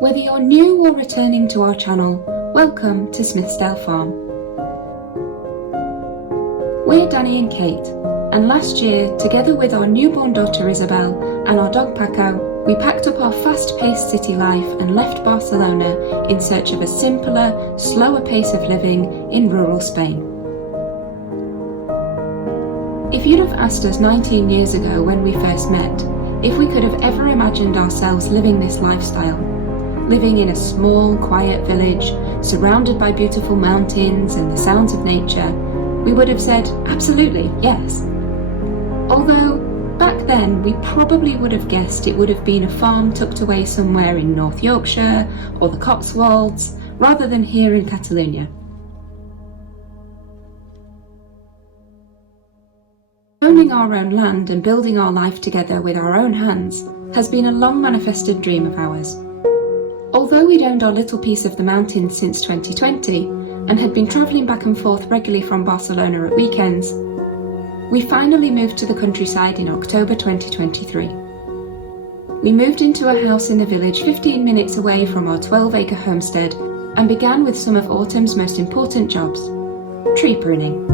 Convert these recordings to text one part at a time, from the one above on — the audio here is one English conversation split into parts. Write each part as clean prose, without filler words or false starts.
Whether you're new or returning to our channel, welcome to Smithsdale Farm. We're Danny and Kate, and last year, together with our newborn daughter Isabel and our dog Paco, we packed up our fast-paced city life and left Barcelona in search of a simpler, slower pace of living in rural Spain. If you'd have asked us 19 years ago when we first met, if we could have ever imagined ourselves living this lifestyle, living in a small, quiet village, surrounded by beautiful mountains and the sounds of nature, we would have said, absolutely, yes. Although, back then, we probably would have guessed it would have been a farm tucked away somewhere in North Yorkshire or the Cotswolds, rather than here in Catalunya. Owning our own land and building our life together with our own hands has been a long manifested dream of ours. Although we'd owned our little piece of the mountains since 2020 and had been travelling back and forth regularly from Barcelona at weekends, we finally moved to the countryside in October 2023. We moved into a house in the village 15 minutes away from our 12-acre homestead and began with some of autumn's most important jobs, tree pruning.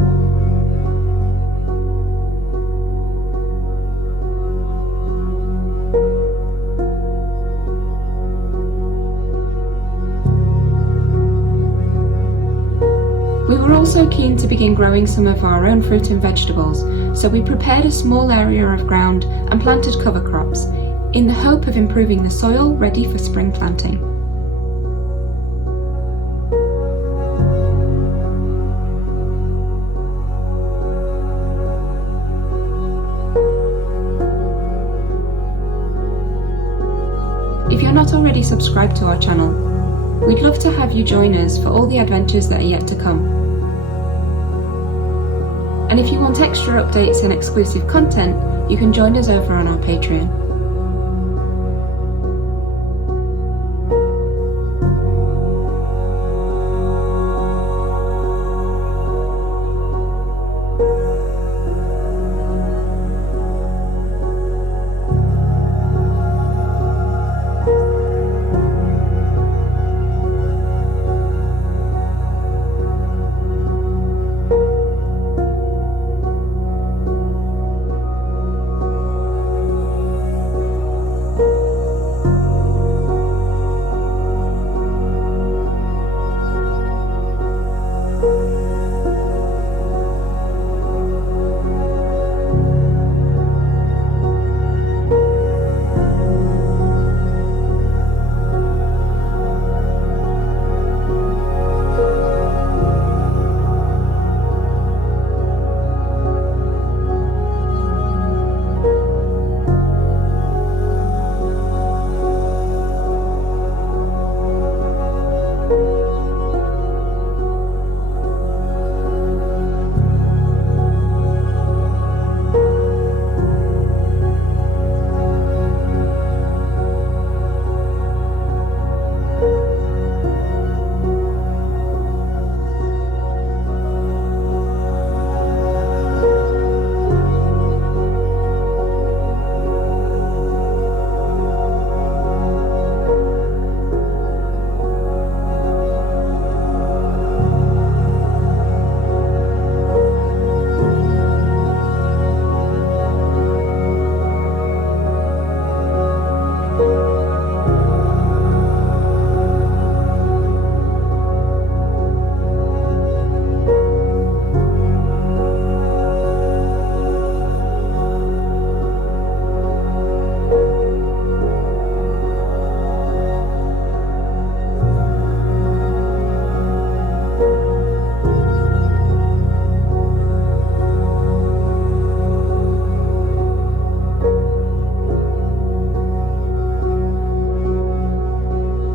We were also keen to begin growing some of our own fruit and vegetables, so we prepared a small area of ground and planted cover crops, in the hope of improving the soil ready for spring planting. If you're not already subscribed to our channel, we'd love to have you join us for all the adventures that are yet to come. And if you want extra updates and exclusive content, you can join us over on our Patreon.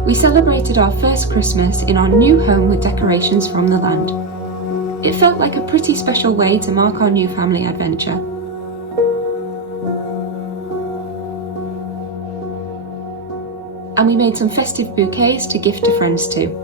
We celebrated our first Christmas in our new home with decorations from the land. It felt like a pretty special way to mark our new family adventure. And we made some festive bouquets to gift to friends too.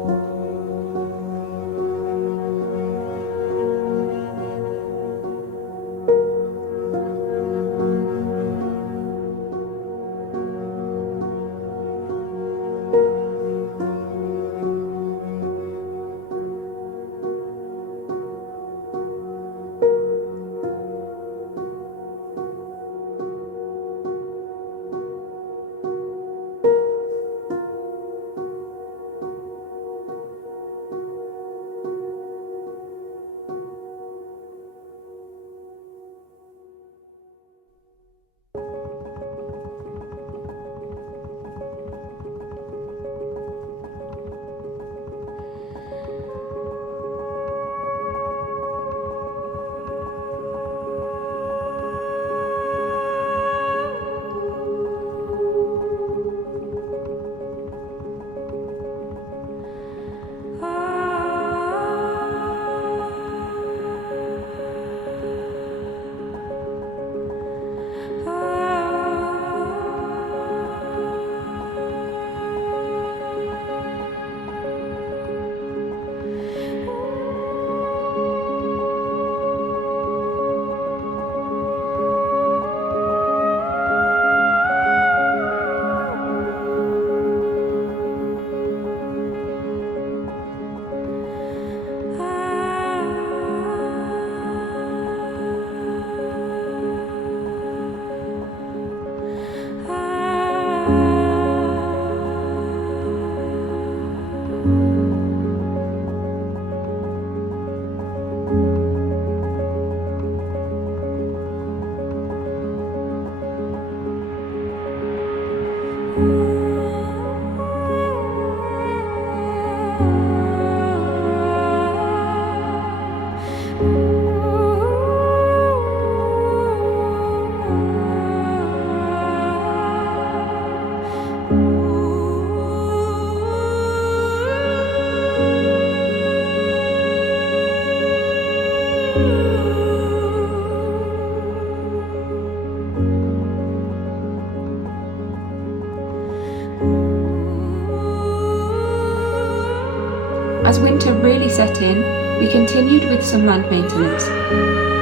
As winter really set in, we continued with some land maintenance,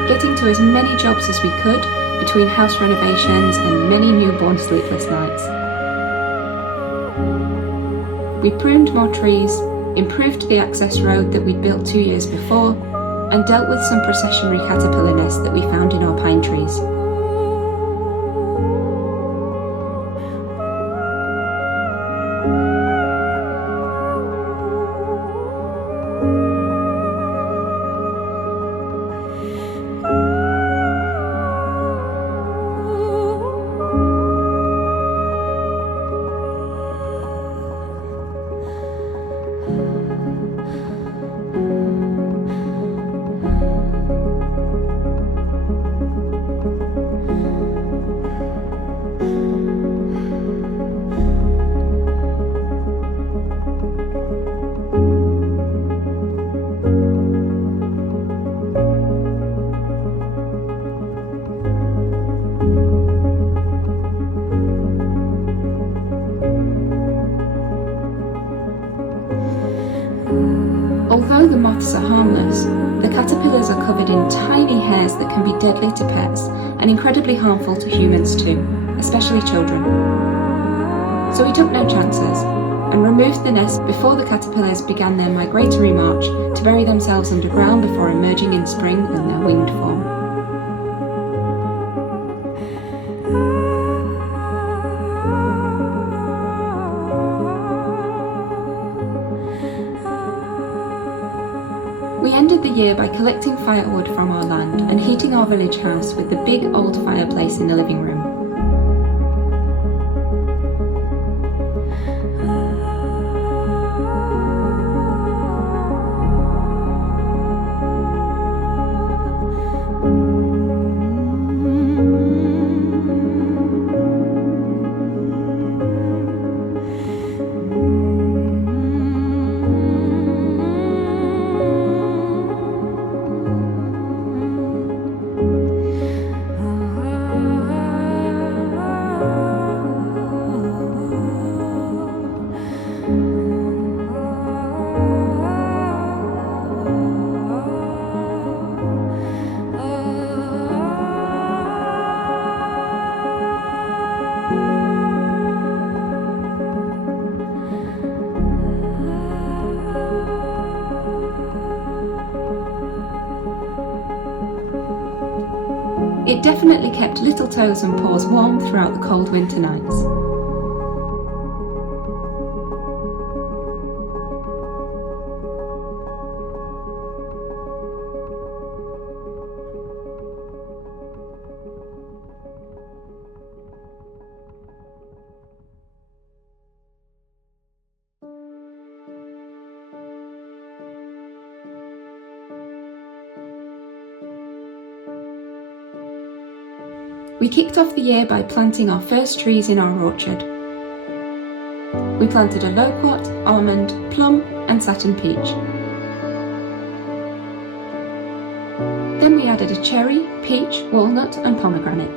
getting to as many jobs as we could between house renovations and many newborn sleepless nights. We pruned more trees, improved the access road that we'd built 2 years before, and dealt with some processionary caterpillar nests that we found in our pine trees. Although the moths are harmless, the caterpillars are covered in tiny hairs that can be deadly to pets and incredibly harmful to humans too, especially children. So we took no chances and removed the nest before the caterpillars began their migratory march to bury themselves underground before emerging in spring in their winged form. We ended the year by collecting firewood from our land and heating our village house with the big old fireplace in the living room. It definitely kept little toes and paws warm throughout the cold winter nights. We kicked off the year by planting our first trees in our orchard. We planted a loquat, almond, plum and satin peach. Then we added a cherry, peach, walnut and pomegranate.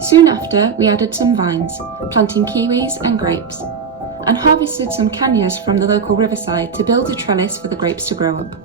Soon after, we added some vines, planting kiwis and grapes, and harvested some cañas from the local riverside to build a trellis for the grapes to grow up.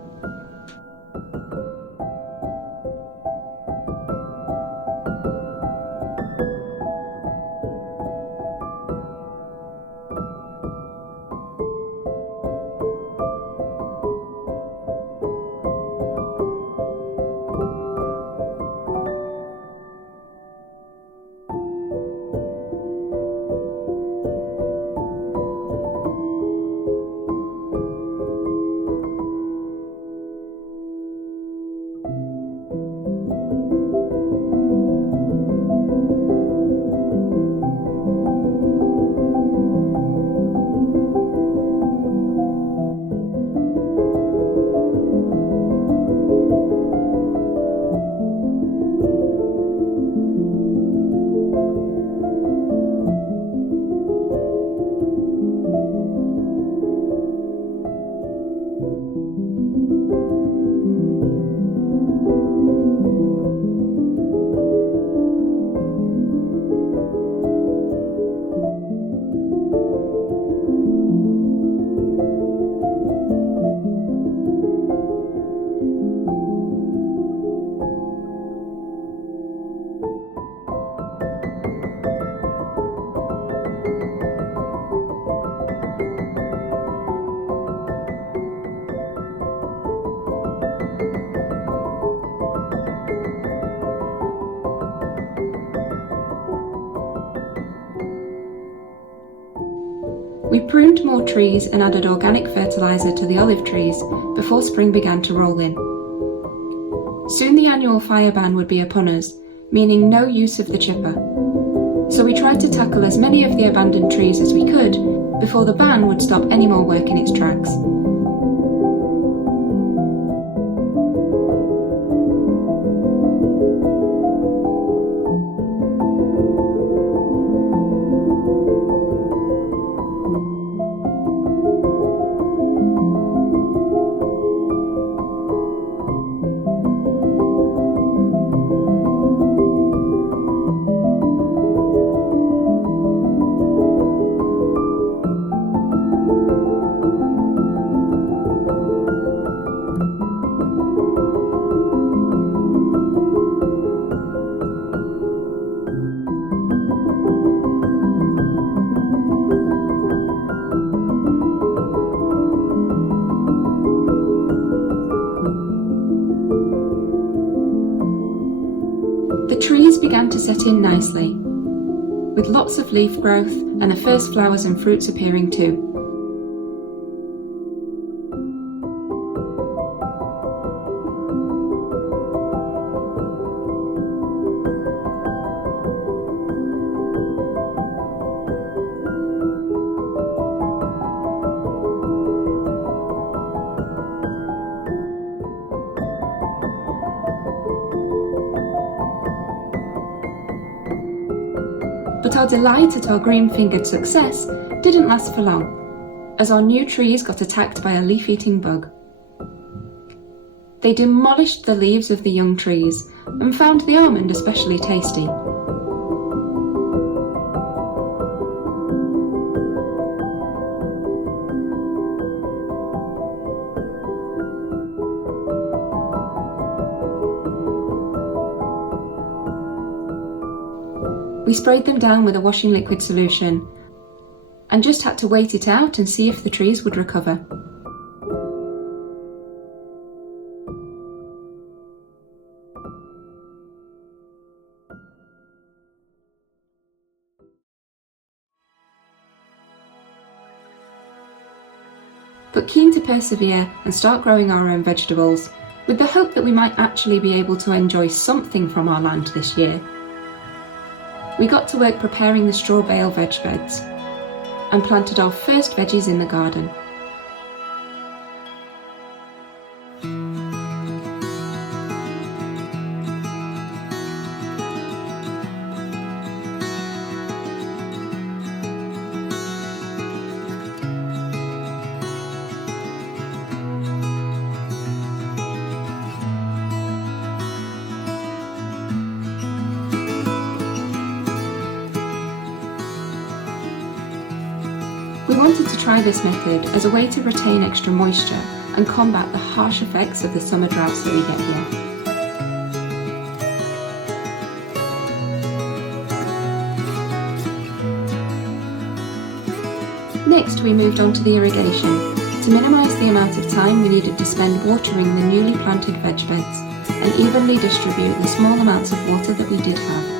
We pruned more trees and added organic fertiliser to the olive trees before spring began to roll in. Soon the annual fire ban would be upon us, meaning no use of the chipper. So we tried to tackle as many of the abandoned trees as we could before the ban would stop any more work in its tracks. The trees began to set in nicely, with lots of leaf growth and the first flowers and fruits appearing too. But our delight at our green-fingered success didn't last for long, as our new trees got attacked by a leaf-eating bug. They demolished the leaves of the young trees and found the almond especially tasty. We sprayed them down with a washing liquid solution and just had to wait it out and see if the trees would recover. But keen to persevere and start growing our own vegetables, with the hope that we might actually be able to enjoy something from our land this year, we got to work preparing the straw bale veg beds and planted our first veggies in the garden. try this method as a way to retain extra moisture and combat the harsh effects of the summer droughts that we get here. Next, we moved on to the irrigation, to minimise the amount of time we needed to spend watering the newly planted veg beds and evenly distribute the small amounts of water that we did have.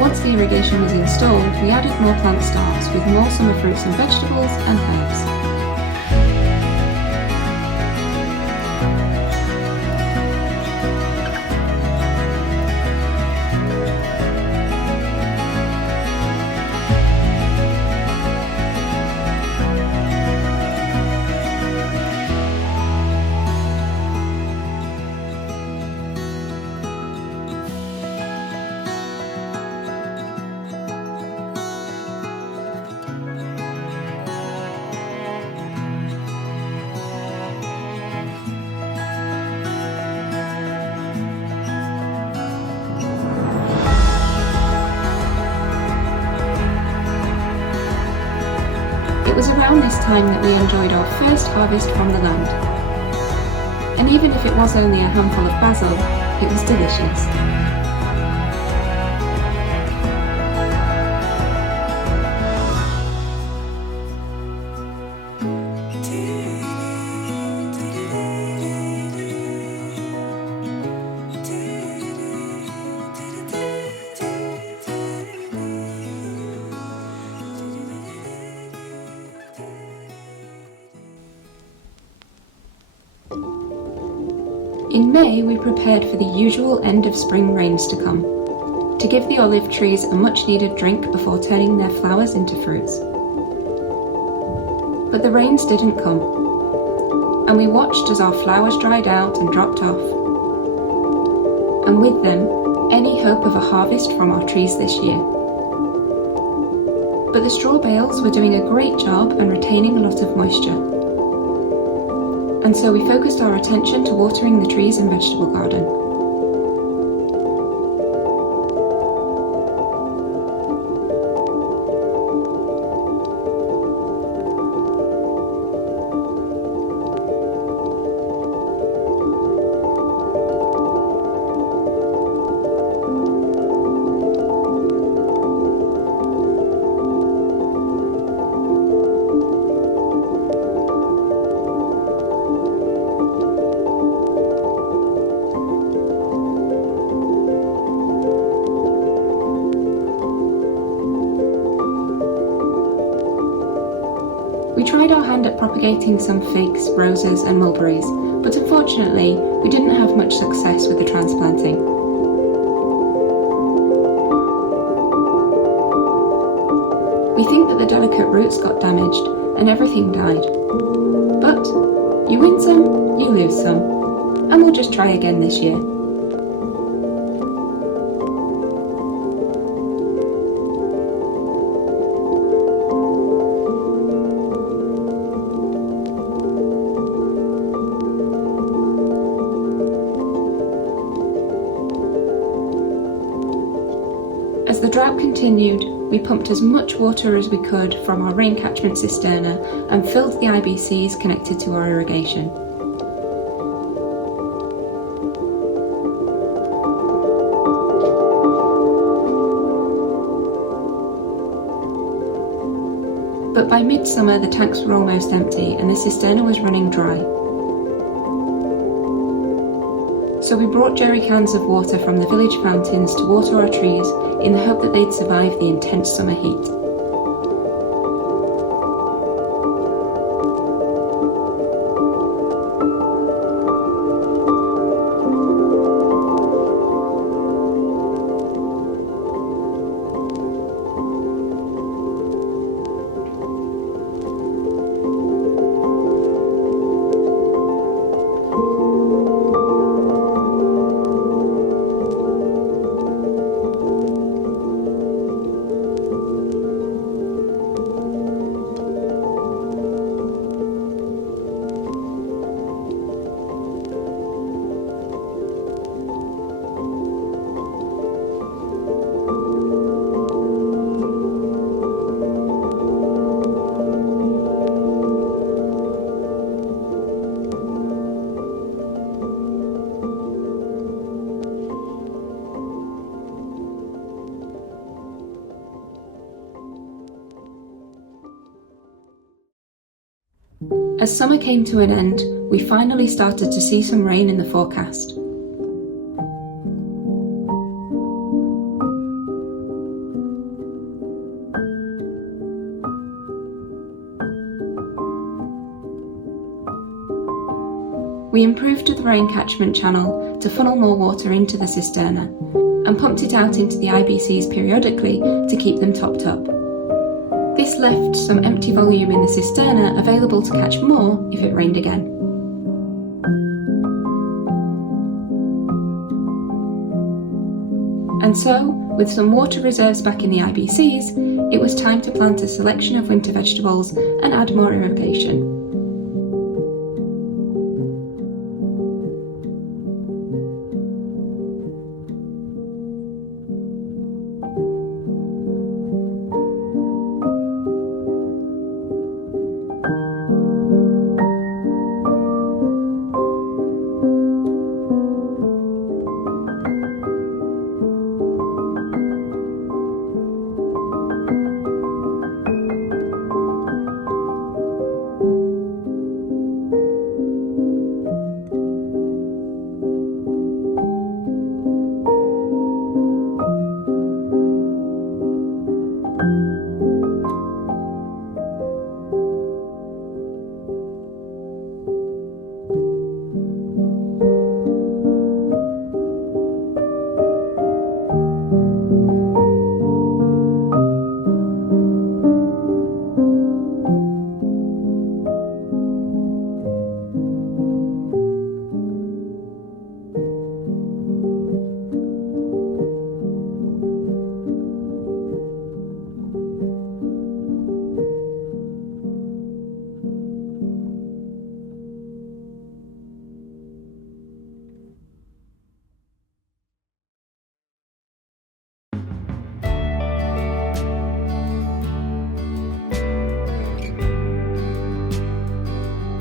Once the irrigation was installed, we added more plant stocks with more summer fruits and vegetables and herbs. It was around this time that we enjoyed our first harvest from the land. And even if it was only a handful of basil, it was delicious. In May, we prepared for the usual end of spring rains to come, to give the olive trees a much needed drink before turning their flowers into fruits. But the rains didn't come, and we watched as our flowers dried out and dropped off, and with them, any hope of a harvest from our trees this year. But the straw bales were doing a great job and retaining a lot of moisture. And so we focused our attention to watering the trees and vegetable garden. We tried our hand at propagating some figs, roses and mulberries, but unfortunately we didn't have much success with the transplanting. We think that the delicate roots got damaged and everything died. But you win some, you lose some, and we'll just try again this year. As the drought continued, we pumped as much water as we could from our rain catchment cisterna and filled the IBCs connected to our irrigation. But by midsummer the tanks were almost empty and the cisterna was running dry. So we brought jerry cans of water from the village fountains to water our trees in the hope that they'd survive the intense summer heat. As summer came to an end, we finally started to see some rain in the forecast. We improved the rain catchment channel to funnel more water into the cisterna and pumped it out into the IBCs periodically to keep them topped up. This left some empty volume in the cisterna available to catch more if it rained again. And so, with some water reserves back in the IBCs, it was time to plant a selection of winter vegetables and add more irrigation.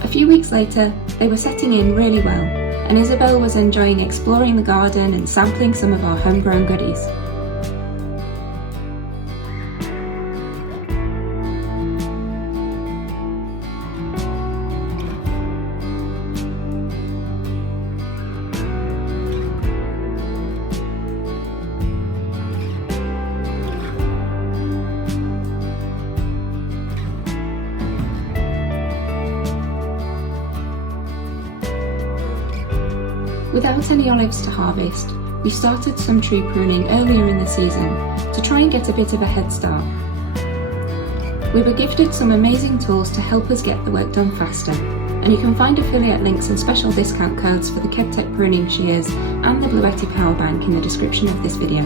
A few weeks later, they were setting in really well, and Isabel was enjoying exploring the garden and sampling some of our homegrown goodies. Without any olives to harvest, we started some tree pruning earlier in the season to try and get a bit of a head start. We were gifted some amazing tools to help us get the work done faster, and you can find affiliate links and special discount codes for the KedTech pruning shears and the Bluetti power bank in the description of this video.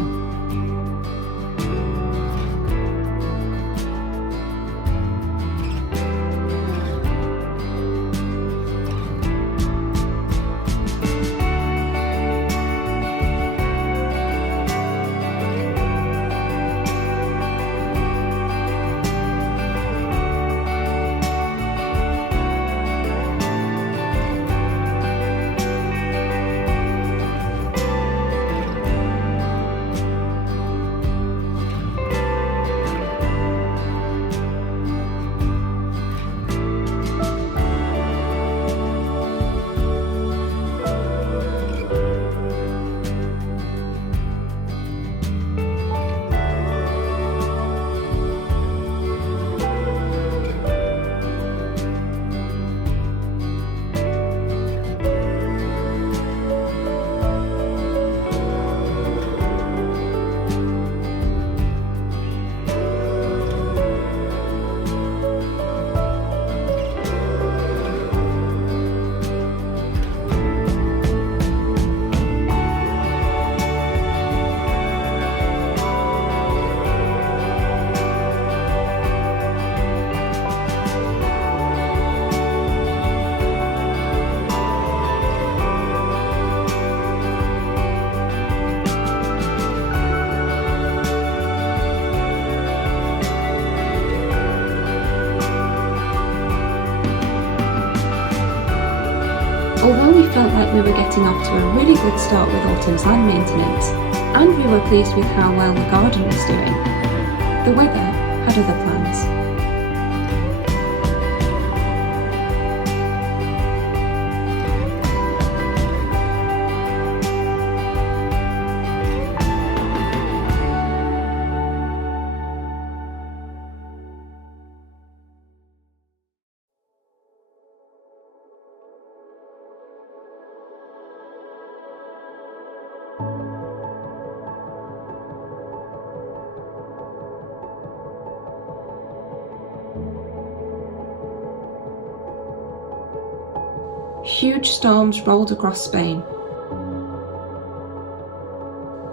Although we felt like we were getting off to a really good start with autumn's land maintenance, and we were pleased with how well the garden was doing, the weather had other plans. huge storms rolled across Spain.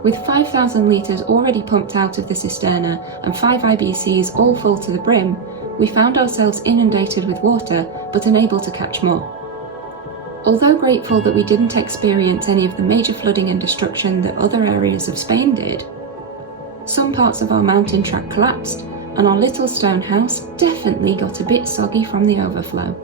With 5,000 litres already pumped out of the cisterna and 5 IBCs all full to the brim, we found ourselves inundated with water but unable to catch more. Although grateful that we didn't experience any of the major flooding and destruction that other areas of Spain did, some parts of our mountain track collapsed and our little stone house definitely got a bit soggy from the overflow.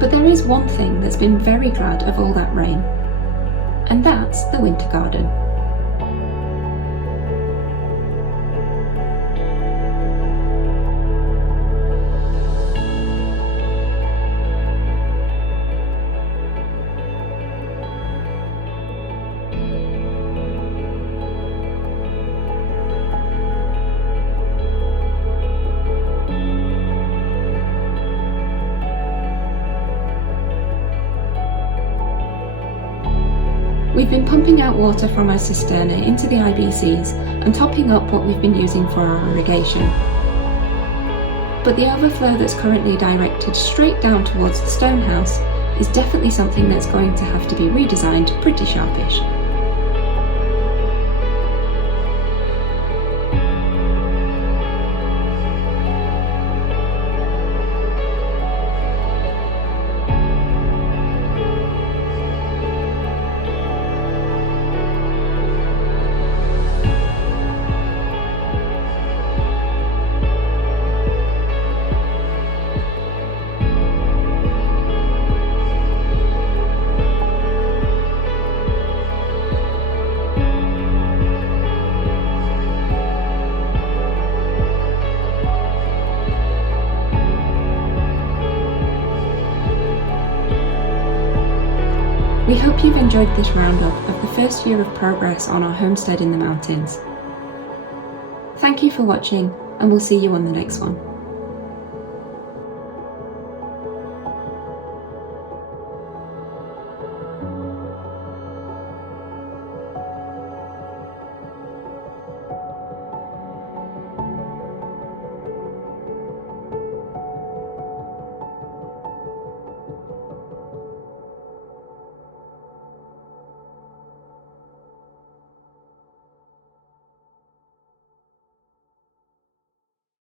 But there is one thing that's been very glad of all that rain, and that's the winter garden. We've been pumping out water from our cisterna into the IBCs and topping up what we've been using for our irrigation. But the overflow that's currently directed straight down towards the stone house is definitely something that's going to have to be redesigned pretty sharpish. We hope you've enjoyed this roundup of the first year of progress on our homestead in the mountains. Thank you for watching, and we'll see you on the next one.